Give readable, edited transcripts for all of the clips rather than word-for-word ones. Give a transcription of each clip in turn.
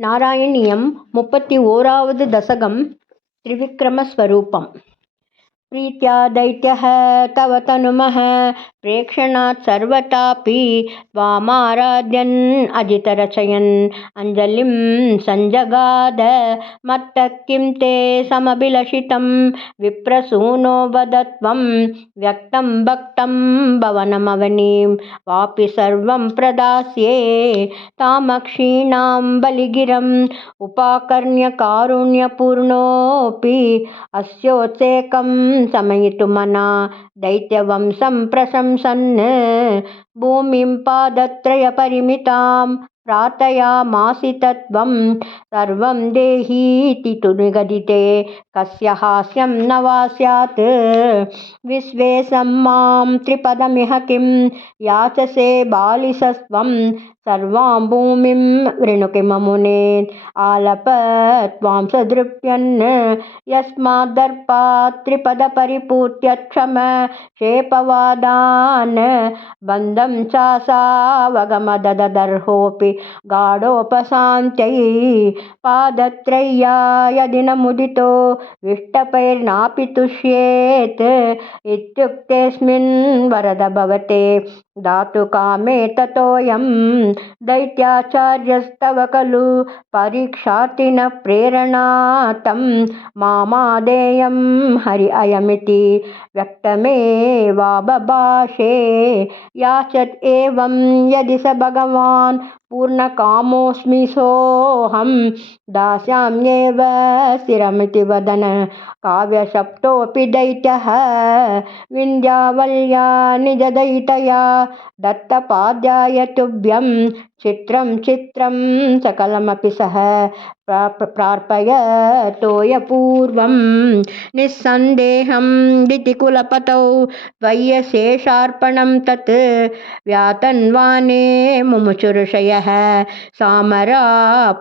नारायणीयं 31வது दशकं त्रिविक्रमस्वरूपम्। प्रीत्या दैत्यः तव तनुमः प्रेक्षणात् सर्वतापि त्वामाराध्यन् अजितरचयन् अञ्जलिं सञ्जगाद। मत्तः किं ते समभिलषितं विप्रसूनो वद त्वं व्यक्तं भक्तं भवनमवनीं वापि सर्वं प्रदास्ये तामक्षीणां बलिगिरम् उपाकर्ण्य कारुण्यपूर्णोऽपि अस्योत्सेकं समयितुमना दैत्यवंशं प्रशंसन् भूमिं पादत्रयपरिमितां प्रार्थयामासितत्वं सर्वं देहीति तु निगदिते कस्य हास्यं न वा स्यात्। विश्वेशं मां त्रिपदमिह किं याचसे बालिशस्त्वं सर्वां भूमिं वृणु किममुने आलप त्वां सदृप्यन् यस्माद्दर्पात् त्रिपदपरिपूर्त्यक्षम शेपवादान् बन्धं चासावगमददर्होऽपि गाढोपशान्त्यै पादत्रय्या यदि न मुदितो विष्टपैर्नापि तुष्येत् इत्युक्तेऽस्मिन् वरद भवते दातुकामे ततोऽयं दैत्याचार्यस्तव खलु परीक्षार्थिनः प्रेरणातं मामादेयं हरि अयमिति व्यक्तमेवाबभाषे। याचत एवं यदि स भगवान् पूर्णकामोऽस्मि सोऽहं दास्याम्येव स्थिरमिति वदन् काव्यशप्तोऽपि दैत्यः विन्ध्यावल्या निजदयितया दत्तपाद्याय तुभ्यं चित्रं चित्रं सकलमपि सः प्रार्पयतोऽयपूर्वं निस्सन्देहं दितिकुलपतौ त्वय्यशेषार्पणं तत् व्यातन्वाने मुमुचुर्षयः सामरा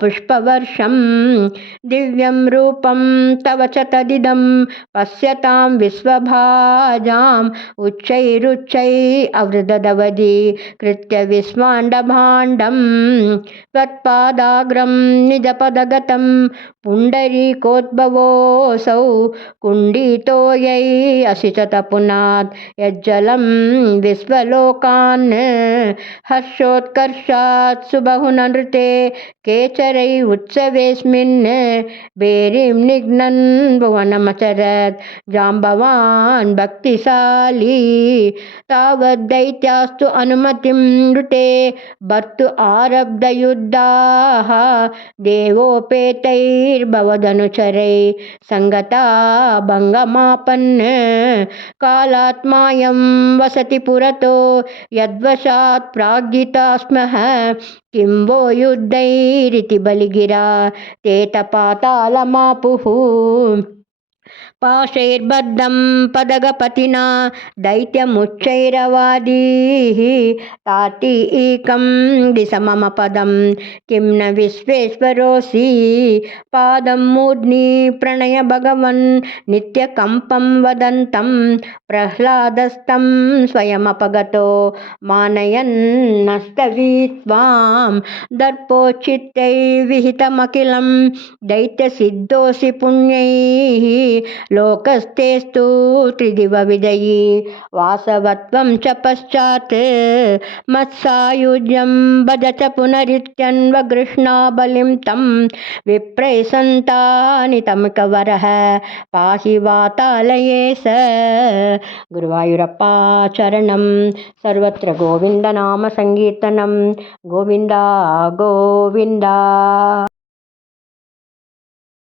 पुष्पवर्षं दिव्यं रूपं तव च तदिदं पश्यतां विश्वभाजाम् उच्चैरुच्चैरवृदधवधि कृत्य विश्वाण्डभाण्डं त्वत्पादाग्रं निजपदगतं पुण्डरीकोद्भवोऽसौ कुण्डितो यै असिचतपुनात् यज्जलं विश्वलोकान् हर्षोत्कर्षात् सुबहुननृते केचरै उत्सवेऽस्मिन् भेरीं निघ्नन् भुवनमचरत् जाम्बवान् भक्तिशाली तावद्दैत्यास्तु अनुमतिं नृते भर्तु आरब्धयुद्धाः देवोपेतैर्भवदनुचरै सङ्गता भङ्गमापन् कालात्मायं वसति पुरतो यद्वशात् प्राग्जिता स्मः किं वो युद्धैरिति बलिगिरा ते तपातालमापुः पाशैर्बद्धं पदगपतिना दैत्यमुच्चैरवादीः तातीकं दिश मम पदं किं न विश्वेश्वरोऽसि पादं मूर्ध्नि प्रणय भगवन् नित्यकम्पं वदन्तं प्रह्लादस्तं स्वयमपगतो मानयन्नस्तवीत्वां दर्पोच्चित्तैर्विहितमखिलं दैत्यसिद्धोऽसि पुण्यैः लोकस्थेस्तु त्रिदिवविजयी वासवत्वं च पश्चात् मत्सायुज्यं भज च पुनरित्यन्वगृह्णा बलिं तं विप्रैः सन्तानितमिकवरः पाहि वातालये स। गुरुवायुरप्पा चरणं सर्वत्र गोविन्दनाम संकीर्तनं गोविन्दा गोविन्दा।